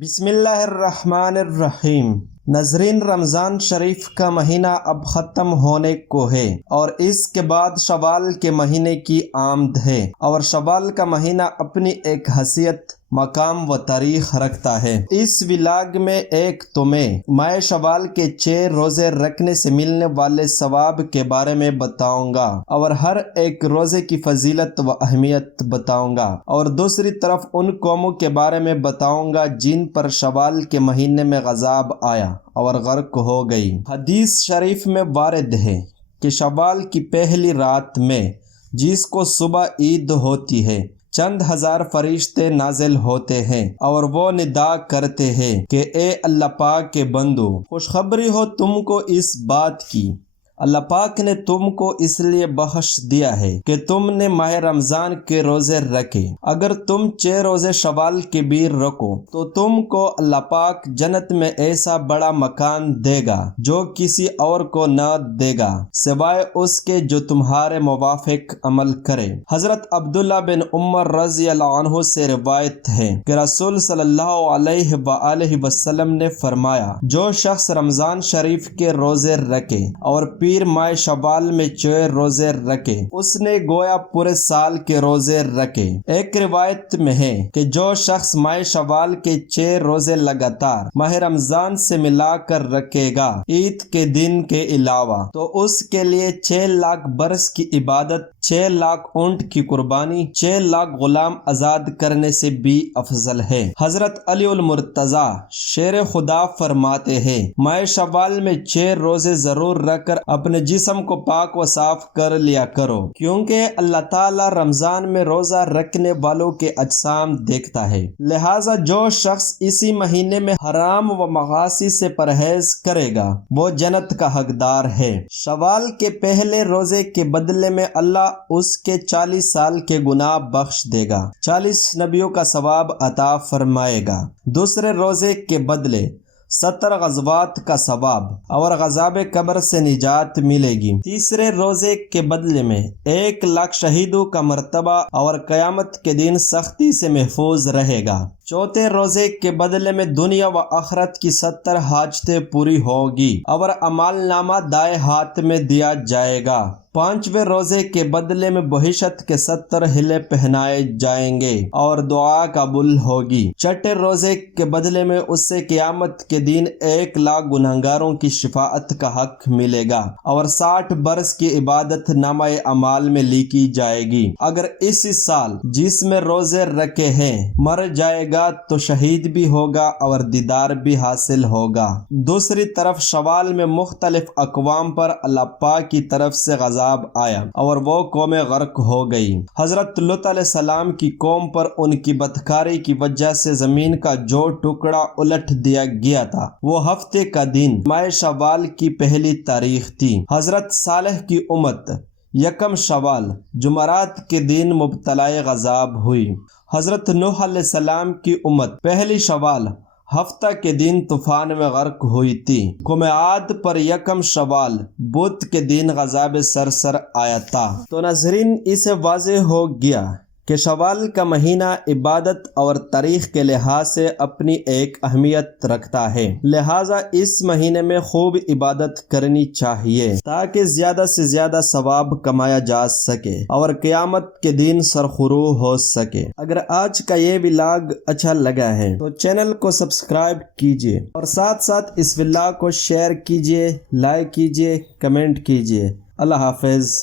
بسم اللہ الرحمن الرحیم۔ ناظرین، رمضان شریف کا مہینہ اب ختم ہونے کو ہے اور اس کے بعد شوال کے مہینے کی آمد ہے، اور شوال کا مہینہ اپنی ایک حیثیت، مقام و تاریخ رکھتا ہے۔ اس ولاگ میں تمہیں ماہ شوال کے 6 روزے رکھنے سے ملنے والے ثواب کے بارے میں بتاؤں گا، اور ہر ایک روزے کی فضیلت و اہمیت بتاؤں گا، اور دوسری طرف ان قوموں کے بارے میں بتاؤں گا جن پر شوال کے مہینے میں عذاب آیا اور غرق ہو گئی۔ حدیث شریف میں وارد ہے کہ شوال کی پہلی رات میں، جس کو صبح عید ہوتی ہے، چند ہزار فرشتے نازل ہوتے ہیں اور وہ ندا کرتے ہیں کہ اے اللہ پاک کے بندو، خوشخبری ہو تم کو اس بات کی، اللہ پاک نے تم کو اس لیے بخش دیا ہے کہ تم نے ماہ رمضان کے روزے رکھے۔ اگر تم 6 روزے شوال کے بھی رکھو تو تم کو اللہ پاک جنت میں ایسا بڑا مکان دے گا جو کسی اور کو نہ دے گا سوائے اس کے جو تمہارے موافق عمل کرے۔ حضرت عبداللہ بن عمر رضی اللہ عنہ سے روایت ہے کہ رسول صلی اللہ علیہ وآلہ وسلم نے فرمایا، جو شخص رمضان شریف کے روزے رکھے اور پیر ماہ شوال میں 6 روزے رکھے، اس نے گویا پورے سال کے روزے رکھے۔ ایک روایت میں ہے کہ جو شخص ماہ شوال کے 6 روزے لگاتار ماہ رمضان سے ملا کر رکھے گا عید کے دن کے علاوہ، تو اس کے لیے 6 لاکھ برس کی عبادت، 6 لاکھ اونٹ کی قربانی، 6 لاکھ غلام آزاد کرنے سے بھی افضل ہے۔ حضرت علی المرتضیٰ شیر خدا فرماتے ہیں، ماہ شوال میں 6 روزے ضرور رکھ کر اپنے جسم کو پاک و صاف کر لیا کرو، کیونکہ اللہ تعالی رمضان میں روزہ رکھنے والوں کے اجسام دیکھتا ہے، لہٰذا جو شخص اسی مہینے میں حرام و معاصی سے پرہیز کرے گا وہ جنت کا حقدار ہے۔ شوال کے پہلے روزے کے بدلے میں اللہ اس کے 40 سال کے گناہ بخش دے گا، 40 نبیوں کا ثواب عطا فرمائے گا۔ دوسرے روزے کے بدلے 70 غزوات کا ثواب اور عذاب قبر سے نجات ملے گی۔ تیسرے روزے کے بدلے میں 1 لاکھ شہیدوں کا مرتبہ اور قیامت کے دن سختی سے محفوظ رہے گا۔ چوتھے روزے کے بدلے میں دنیا و آخرت کی 70 حاجتیں پوری ہوگی اور اعمال نامہ دائیں ہاتھ میں دیا جائے گا۔ 5ویں روزے کے بدلے میں بہشت کے 70 حلے پہنائے جائیں گے اور دعا قبول ہوگی۔ چھٹے روزے کے بدلے میں اس سے قیامت کے دن 1 لاکھ گنہگاروں کی شفاعت کا حق ملے گا اور 60 برس کی عبادت نامہ اعمال میں لکھی جائے گی۔ اگر اسی سال جس میں روزے رکھے ہیں مر جائے گا تو شہید بھی ہوگا اور دیدار بھی حاصل ہوگا۔ دوسری طرف شوال میں مختلف اقوام پر اللہ پاک کی طرف سے عذاب آیا اور وہ قوم غرق ہو گئی۔ حضرت لوط علیہ السلام کی قوم پر ان کی بدکاری کی وجہ سے زمین کا جو ٹکڑا الٹ دیا گیا تھا وہ ہفتے کا دن ماہ شوال کی پہلی تاریخ تھی۔ حضرت صالح کی امت 1 شوال جمعرات کے دن مبتلا عذاب ہوئی۔ حضرت نوح علیہ السلام کی امت 1 شوال ہفتہ کے دن طوفان میں غرق ہوئی تھی۔ قوم عاد پر 1 شوال بدھ کے دن عذاب سرسر آیا تھا۔ تو ناظرین، اسے واضح ہو گیا کہ شوال کا مہینہ عبادت اور تاریخ کے لحاظ سے اپنی ایک اہمیت رکھتا ہے، لہٰذا اس مہینے میں خوب عبادت کرنی چاہیے تاکہ زیادہ سے زیادہ ثواب کمایا جا سکے اور قیامت کے دن سرخرو ہو سکے۔ اگر آج کا یہ ولاگ اچھا لگا ہے تو چینل کو سبسکرائب کیجیے اور ساتھ ساتھ اس ولاگ کو شیئر کیجیے، لائک کیجیے، کمنٹ کیجیے۔ اللہ حافظ۔